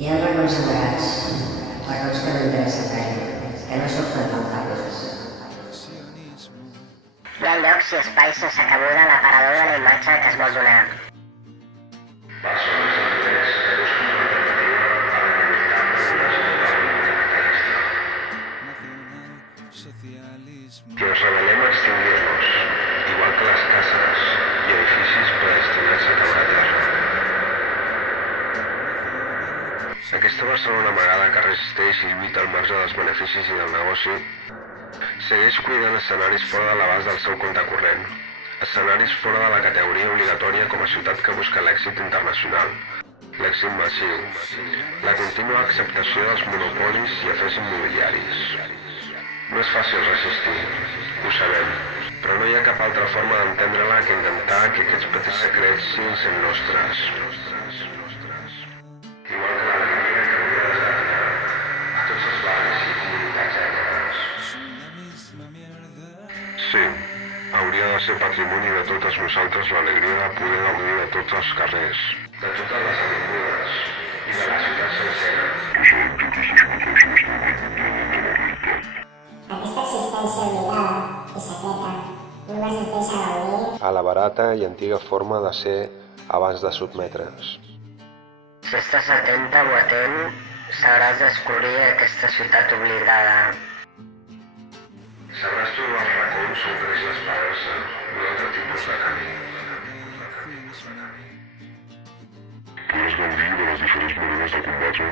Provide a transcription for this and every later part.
Hi ha racons separats, racons que no interessen gaire, que no surten palpables. Hi ha llocs i espais sense cabuda a l'aparador de la imatge que es vol donar. Persones de drets que busquen una alternativa a la llibertat de que ens rebel·lem a extingir-los, igual que les cases i edificis predestinats a caure a terra. Aquesta Barcelona amagada que resisteix i lluita al marge dels beneficis i del negoci segueix cuidant escenaris fora de l'abast del seu compte corrent, escenaris fora de la categoria obligatòria com a ciutat que busca l'èxit internacional, l'èxit massiu, la contínua acceptació dels monopolis i afers immobiliaris. No és fàcil resistir, ho sabem, però no hi ha cap altra forma d'entendre-la que intentar que aquests petits secrets siguin sent nostres. Igual que l'alegria que hauria de desafiar a tots els barris i comunitats ètiques. Sí, hauria de ser patrimoni de totes nosaltres l'alegria de poder gaudir de tots els carrers, de totes les avingudes i de la ciutat sencera. Que sabem que aquestes coses estan allunyades de la realitat. Aquesta existència oblidada i secreta només ens deixa gaudir A la barata i antiga forma de ser abans de sotmetre's. Si estàs atenta o atent, sabràs descobrir aquesta ciutat oblidada. Sabràs trobar els racons on creix l'esperança d'un altre tipus de camí. Podràs gaudir de les diferents maneres de combatre.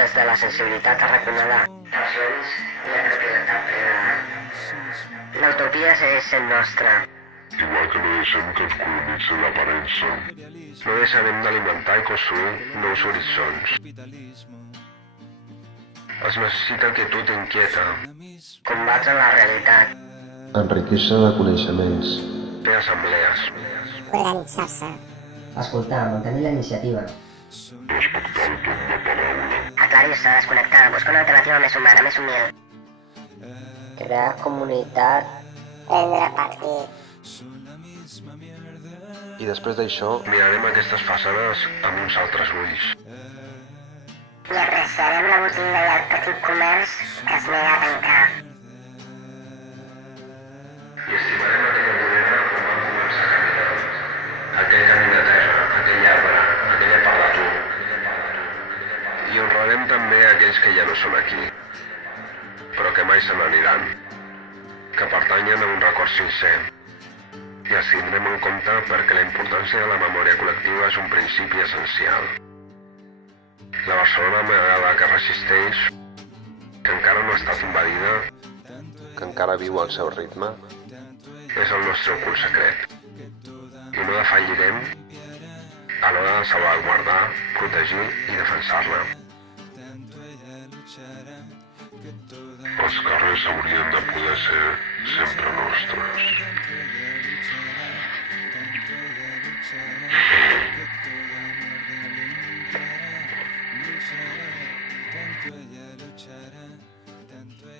Des de la sensibilitat arraconada, els vents i la propietat privada. L'utopia segueix sent nostra. Igual que no deixem que ens colonitzi l'aparença. No deixarem d'alimentar i construir nous horitzons. Es necessita quietud inquieta. Combatre la realitat. Enriquir-se de coneixements. Fer assemblees. organitzar-se. Escoltar, mantenir la iniciativa. Respectar el torn de paraula. Aclarir-se, desconnectar, buscar una alternativa més humana, més humil. Crear comunitat. Prendre partit. I després d'això, mirarem aquestes façanes amb uns altres ulls. I apreciarem la botiga i el petit comerç que es nega a tancar. I estimarem aquella vorera on vam començar a caminar. Aquell camí de terra, aquell arbre, aquella part de tu. I honrarem també aquells que ja no són aquí, però que mai se n'aniran, que pertanyen a un record sincer. I els tindrem en compte perquè la importància de la memòria col·lectiva és un principi essencial. La Barcelona amagada que resisteix, que encara no ha estat invadida, que encara viu al seu ritme, és el nostre ocult secret. I no defallirem a l'hora de salvaguardar, protegir i defensar-la. Els carrers haurien de poder ser sempre nostres. Tanto ella luchará, tanto ella